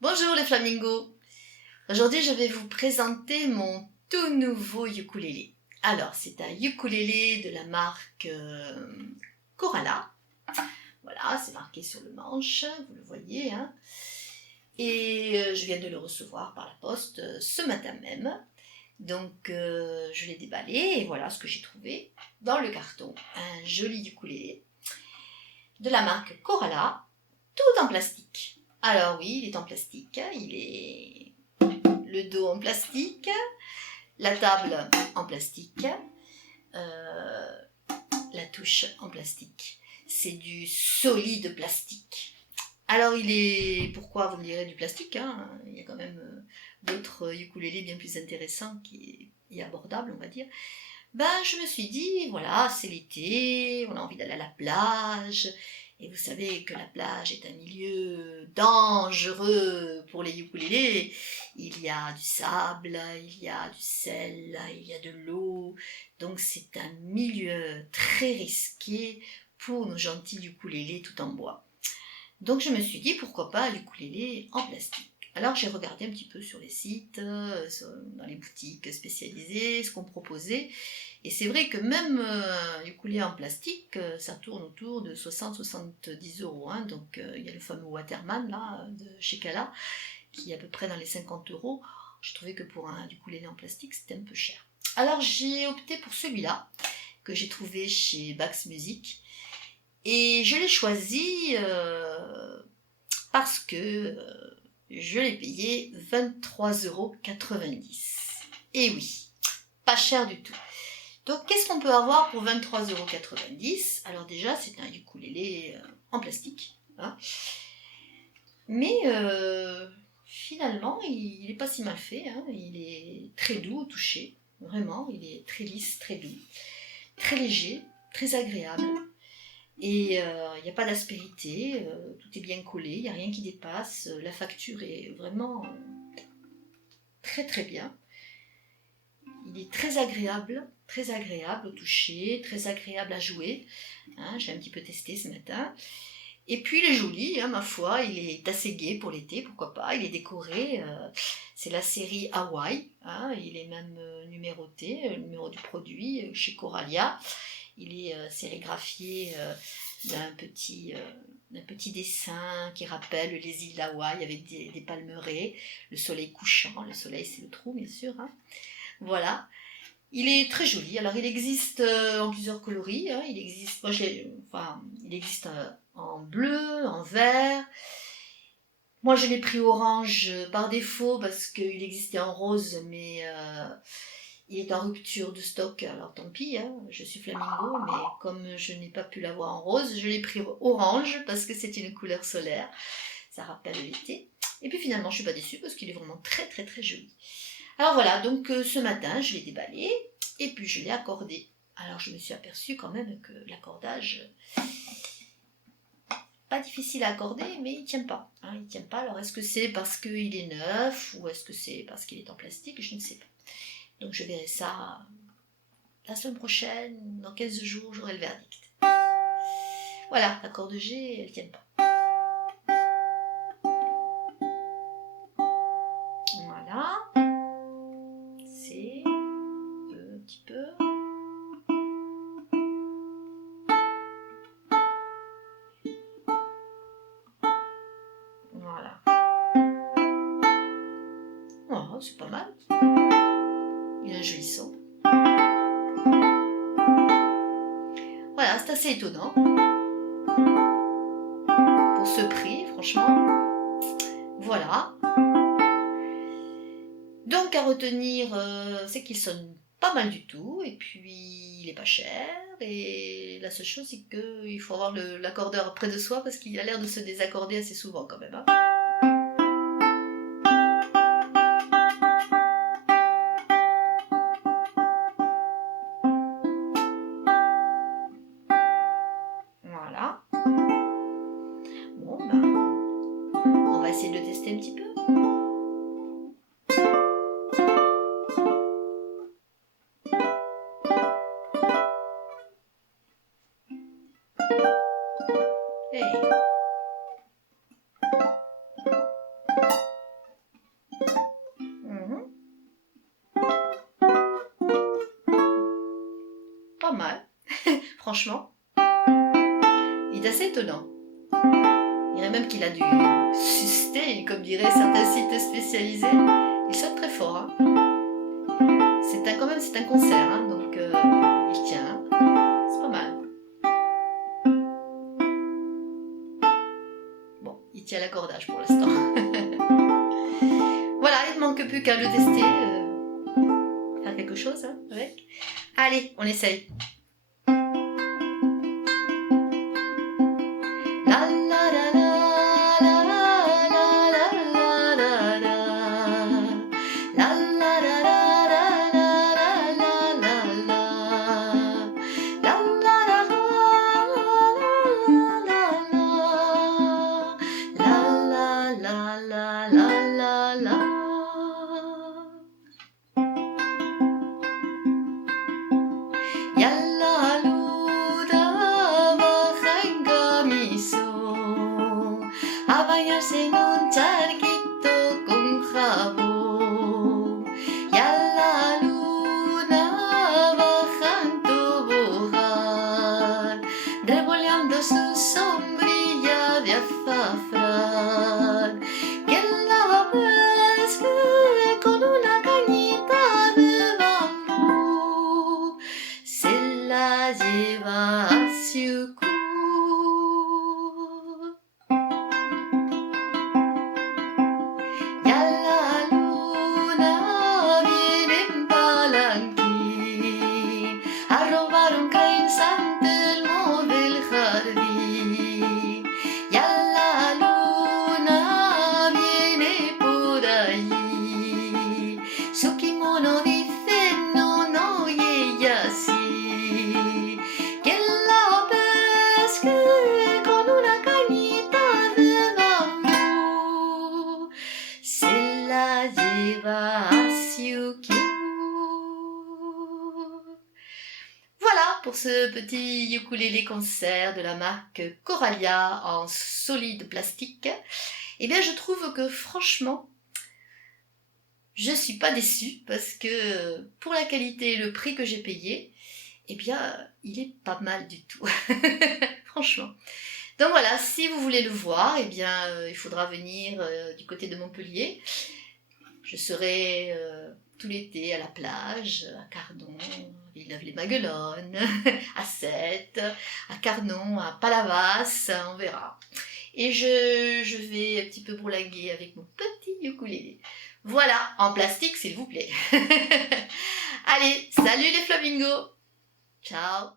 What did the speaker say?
Bonjour les flamingos. Aujourd'hui je vais vous présenter mon tout nouveau ukulélé. Alors c'est un ukulélé de la marque Coralla. Voilà, c'est marqué sur le manche, vous le voyez. Hein. Et je viens de le recevoir par la poste ce matin même. Donc je l'ai déballé et voilà ce que j'ai trouvé dans le carton. Un joli ukulélé de la marque Coralla, tout en plastique. Alors oui, il est en plastique, il est le dos en plastique, la table en plastique, la touche en plastique. C'est du solide plastique. Alors il est, pourquoi vous me direz du plastique, hein, il y a quand même d'autres ukulélés bien plus intéressants et abordables on va dire. Ben je me suis dit, voilà, c'est l'été, on a envie d'aller à la plage, et vous savez que la plage est un milieu dangereux pour les ukulélés. Il y a du sable, il y a du sel, il y a de l'eau, donc c'est un milieu très risqué pour nos gentils ukulélés tout en bois. Donc je me suis dit, pourquoi pas l'ukulélé en plastique. Alors j'ai regardé un petit peu sur les sites, dans les boutiques spécialisées, ce qu'on proposait. Et c'est vrai que même un ukulélé en plastique, ça tourne autour de 60-70 euros. Hein. Donc il y a le fameux Waterman là, de chez Kala, qui est à peu près dans les 50 euros. Je trouvais que pour un ukulélé en plastique, c'était un peu cher. Alors j'ai opté pour celui-là, que j'ai trouvé chez Bax Music. Et je l'ai choisi parce que je l'ai payé 23,90 €. Et oui, pas cher du tout. Donc qu'est-ce qu'on peut avoir pour 23,90 €? Alors déjà, c'est un ukulélé en plastique. Hein. Mais finalement, il n'est pas si mal fait. Hein. Il est très doux au toucher. Vraiment, il est très lisse, très doux. Très léger, très agréable. Et il n'y a pas d'aspérité, tout est bien collé, il n'y a rien qui dépasse, la facture est vraiment très très bien. Il est très agréable au toucher, très agréable à jouer. Hein, j'ai un petit peu testé ce matin. Et puis il est joli, hein, ma foi, il est assez gai pour l'été, pourquoi pas. Il est décoré, c'est la série Hawaii, hein, il est même numéroté, le numéro du produit chez Coralia. Il est sérigraphié d'un petit dessin qui rappelle les îles d'Hawaï avec des palmeraies, le soleil couchant, le soleil c'est le trou bien sûr. Hein. Voilà. Il est très joli. Alors il existe en plusieurs coloris. Hein. Il existe, il existe en bleu, en vert. Moi je l'ai pris orange par défaut parce qu'il existait en rose, mais il est en rupture de stock, alors tant pis, hein, je suis flamingo, mais comme je n'ai pas pu l'avoir en rose, je l'ai pris orange parce que c'est une couleur solaire, ça rappelle l'été. Et puis finalement, je suis pas déçue parce qu'il est vraiment très très très joli. Alors voilà, donc ce matin, je l'ai déballé et puis je l'ai accordé. Alors je me suis aperçue quand même que l'accordage, pas difficile à accorder, mais il tient pas. Hein, il tient pas. Alors est-ce que c'est parce qu'il est neuf ou est-ce que c'est parce qu'il est en plastique? Je ne sais pas. Donc je verrai ça la semaine prochaine, dans 15 jours, j'aurai le verdict. Voilà, la corde G, elle tient pas. Voilà. C'est un petit peu. Voilà. Oh, c'est pas mal. Il a un joli son. Voilà, c'est assez étonnant. Pour ce prix, franchement. Voilà. Donc à retenir, c'est qu'il sonne pas mal du tout, et puis il est pas cher, et la seule chose c'est qu'il faut avoir l'accordeur près de soi parce qu'il a l'air de se désaccorder assez souvent quand même. Hein. Voilà. Bon ben, on va essayer de le tester un petit peu. Hey. franchement, il est assez étonnant. Je dirais même qu'il a du sustain, comme diraient certains sites spécialisés. Il sonne très fort. Hein. Quand même, c'est un concert, hein, donc il tient. C'est pas mal. Bon, il tient l'accordage pour l'instant. Voilà, il ne manque plus qu'à le tester. Faire quelque chose hein, avec. Allez, on essaye. La la la la. En un charquito con jabón y a la luna baja en tobogán, revoleando su sombrilla de azafrán. Quien la pesque con una cañita de bambú, se la lleva a su culo. A robar un crisantemo del jardín y a la luna viene por ahí. Su kimono dice no, no y ella sí. Quien la pesque con una cañita de bambú se la lleva a su culo. Voilà pour ce petit ukulélé concert de la marque Coralia en solide plastique. Eh bien, je trouve que franchement, je suis pas déçue parce que pour la qualité et le prix que j'ai payé, eh bien, il est pas mal du tout. Franchement. Donc voilà, si vous voulez le voir, eh bien, il faudra venir du côté de Montpellier. Je serai tout l'été à la plage, à Cardon, Villeneuve-les-Maguelones, à Sète, à Carnon, à Palavas, on verra. Et je vais un petit peu bourlinguer avec mon petit ukulélé. Voilà, en plastique s'il vous plaît. Allez, salut les flamingos. Ciao.